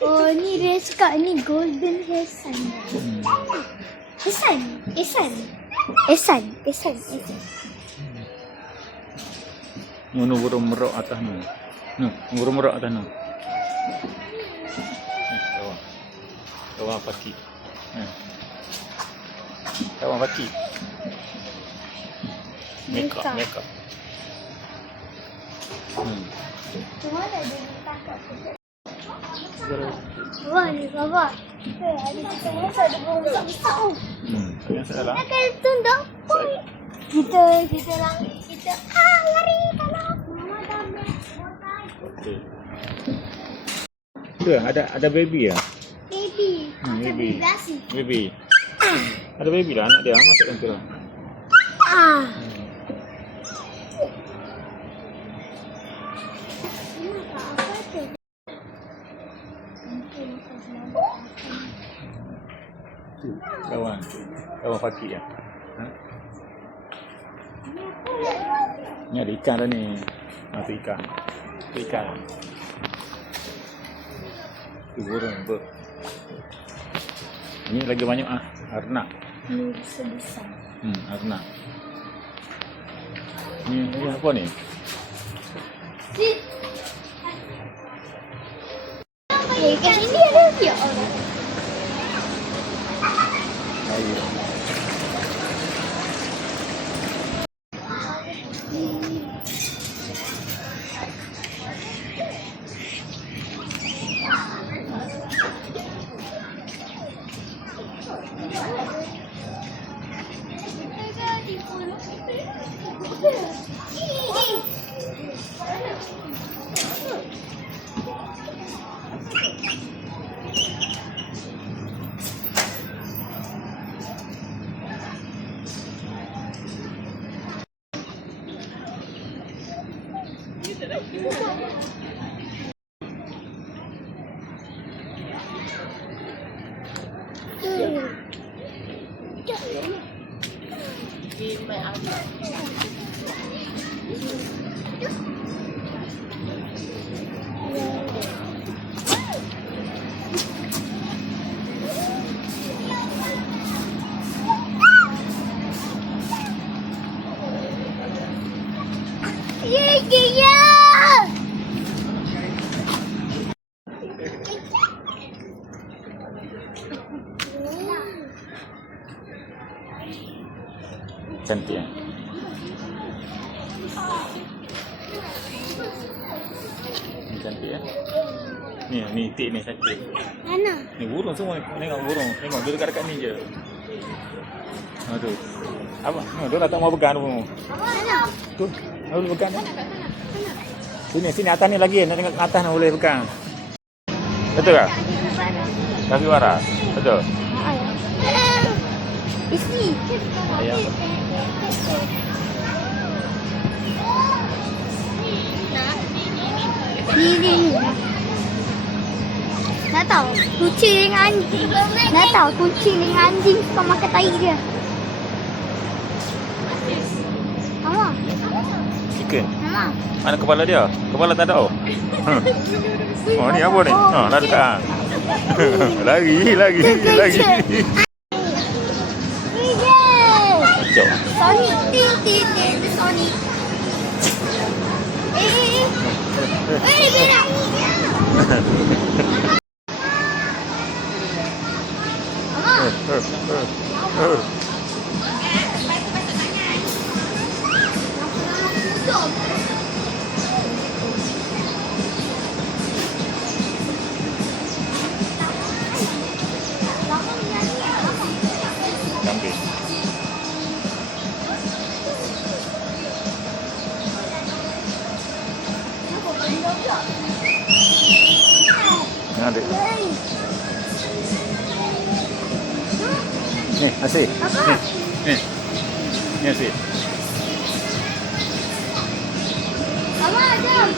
Oh, ni dia suka ni golden hair sun. Esan. Nu burung merok atas nu. Burung merok atas nu. Kawan pati. Kawan pati. Make up. Semua dah dia takak. Wah, ni bapa. Ada kita ada burung besar. Yang salah. Nak tunduk. Kita lari kalau mama dah Okey. Tu ada baby ya? baby. Baby. Biasa. Baby. Ada baby lah anak dia. Masukkan tu lah. Kawan pati ya. Ni ada ikan dah ni. Tu ikan. Tu burung apa? Ini lagi banyak arnak. Ni besar. Arnak. Ni apa ni? Kat sini ada dia orang. Air. Cantik ya. Ni cantik ya. Ni itik ni cantik. Mana? Ni burung semua. Tengok burung. Tengok dia dekat ni je. Tu. Apa? Dia dah tak mau pegang tu. Mana? Tu. Boleh pegang ni. Sini atas ni lagi. Nak tengok atas nak boleh pegang. Betul tak? Kapibara. Betul. Isi. Ayam. Ni. Nak tahu kucing dengan anjing. Nak tahu kucing dengan anjing suka makan tai dia. Mama. Chicken. Mama. Mana kepala dia? Kepala tak ada. Oh ni apa ni? Lari kat. Lari. Jom. Sonic. Sonic. Berak. Mama. Kambing. Ada. Ni, asyik. Ni asyik. Mama, jom.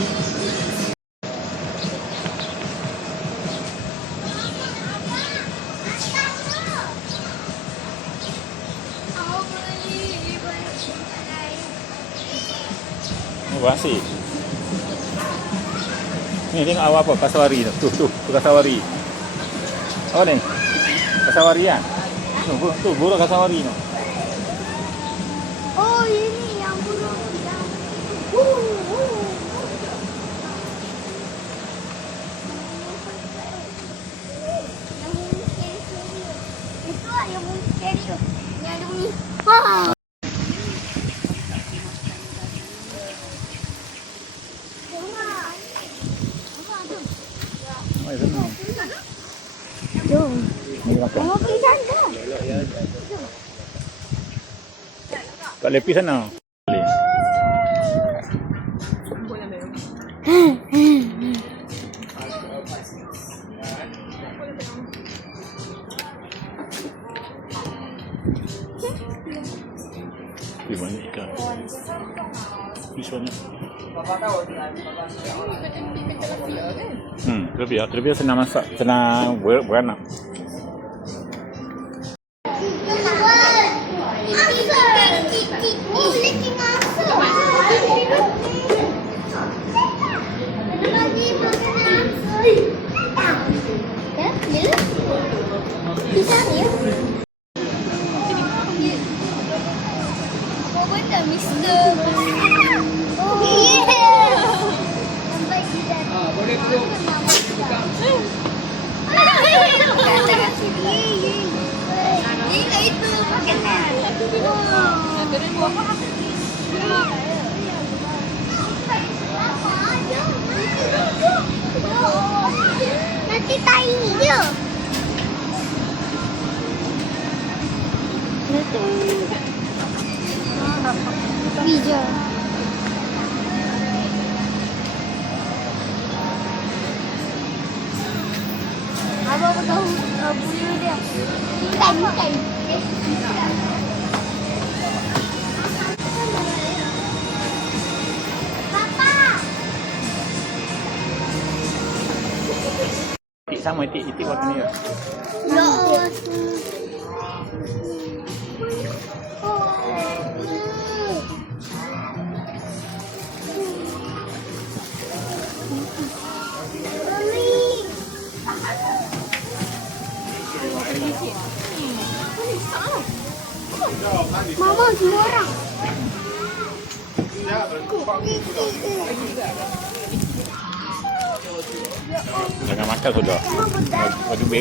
Ni asyik. Ni tengok awal apa? Kasawari tu. Tu kasawari. Apa ni? Kasawari kan? Tu burung kasawari tu. Oh, ini yang burung yang. Itu yang bunyi stereo. Yang ada bunyi. Wah. Mai sana. Jom. Ni makan. Mau pergi sana. Kat lepi sana. Boleh. Ni banyak ikan. Fish banyak. Terbiasa senang masak, senang beranak. Apa benda, Mister? Oh, yeah. Sampai kita. Boleh tu. Ini itu makanan. Nanti tai ni je. Bija. Apa tahu bulu dia? Bukan. Papa. Sama itik waktu ni. Ya. Mama semua orang. Jangan makan sudah.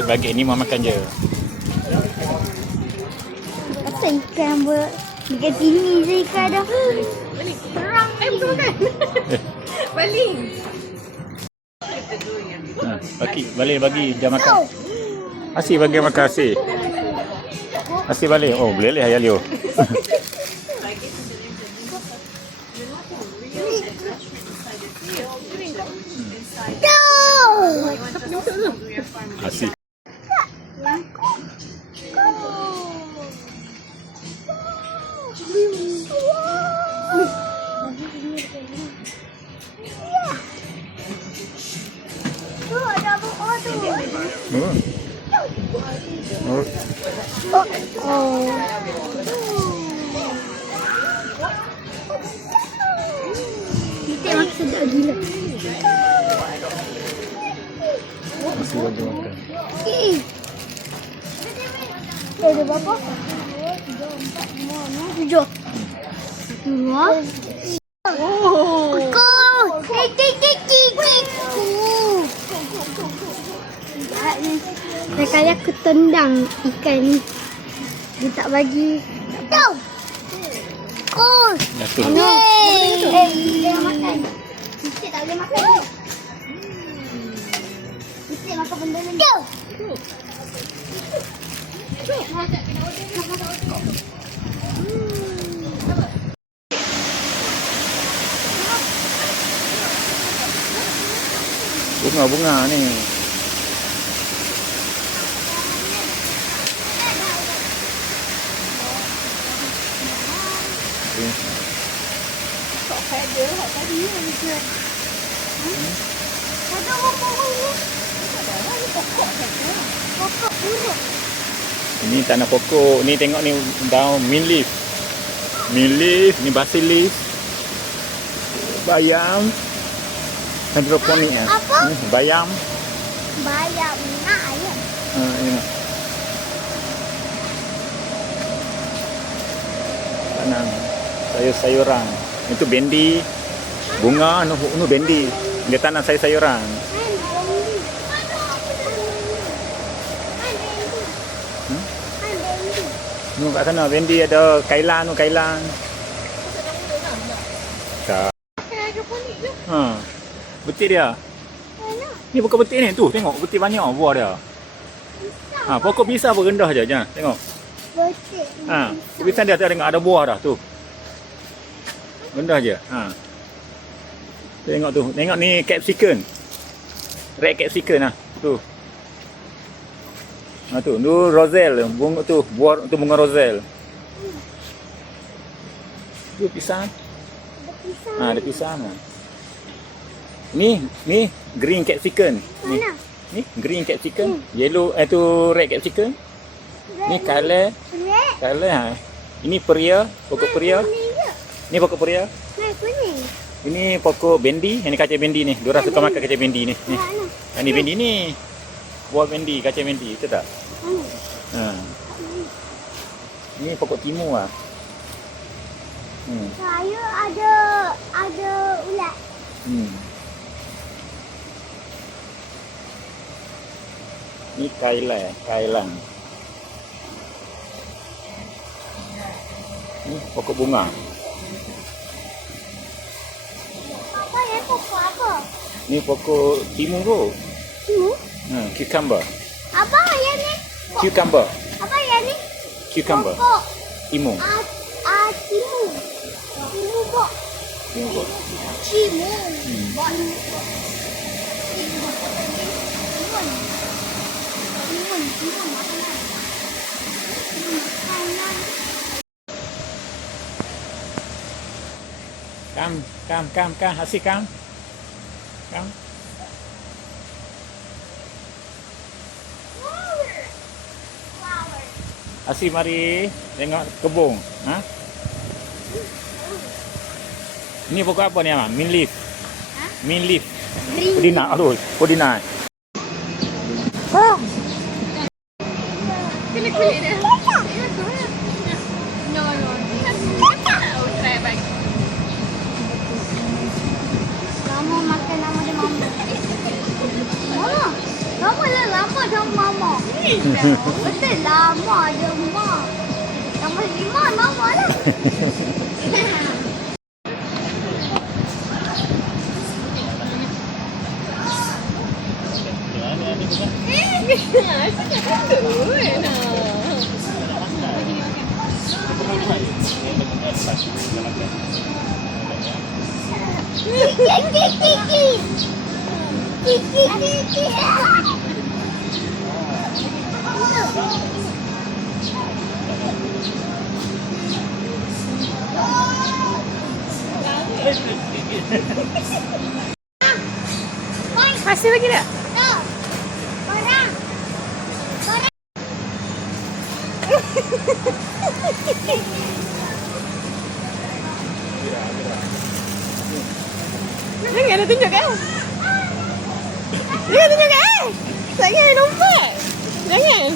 Bagi ini mau makan je. Apa ikan buat dekat sini je ikan dah. Perang ni. Betul kan? Balik. Bagi dia makan. Asyik bagi makan asyik. Asyik balik. Oh, boleh ayah Leo. Asyik. Kita makan sedap gila. Masih bagi makan. Ada berapa? 7. 2. Oh. Sekali aku tendang ikan ni. Dia tak bagi. Tahu. Oh. Jatuh. Jangan makan. Mesti tak boleh makan ni. Mesti makan benda ni. Tahu. Bunga-bunga ni. Ini tanah pokok. Ni tengok ni daun mint leaf. Mint leaf, ni basil leaf. Bayam. Hidroponik ya. Apa? Bayam. Bayam nak ya. Ini. Tanam sayur-sayuran. Itu bendi. Bunga anu bendi. Dia tanam sayur-sayuran. Nu kat sana bendi ada kailan tu kailan. Tak. Ha. Betik dia. Ni pokok betik ni tu tengok betik banyak buah dia. Ha pokok pisang pun rendah je jangan tengok. Betul. Ha pokok pisang dia tengok ada buah dah tu. Rendah je. Ha. Tengok tu. Tengok ni capsicum. Red capsicum lah. Tu. Ha tu, roselle, bunga tu, buah tu bunga roselle. Tu pisang. Ada pisang. Ha, ada pisang. Ni green capsicum. Ni. Mana? Ni green capsicum, yellow tu red capsicum. Ni colour, Red. colour ha. Ini peria, pokok peria. Kuning je. Ni pokok peria. Nah, kuning. Ini pokok bendi, yang ni kacang bendi ni. Diorang suka makan kacang bendi ni. Ni. Mana? Yang ni bendi ni. Buah bendi, kacang bendi, betul tak? Mana? Ha. Ni pokok timun ah. Saya ada ulat. Ni kailan. Ni pokok bunga. Apa yang pokok apa? Ni pokok timun tu. Timun? Cucumber. Apa yang ni? Cucumber. Apa yang ni? Cucumber. Pokok. Timun. Timun. Timun pok. Timun. Timun. Kam. Asyik kam. Kam. Asyik mari tengok kebun. Ha? Ni pokok apa ni Amal? Mint leaf. Ha? Mint leaf. Green. Podina. Aduh, podina. Kulit dia. No. Oh, try back. Mama makan nama dia Mama. Mama. Lama lah lama sama Mama. Betul lama je Mama. Nama Iman Mama lah. Kiki. Masih lagi tak? Korang. Jangan ada tunjuk kan? Jangan tunjuk kan? Jangan nampak. Jangan.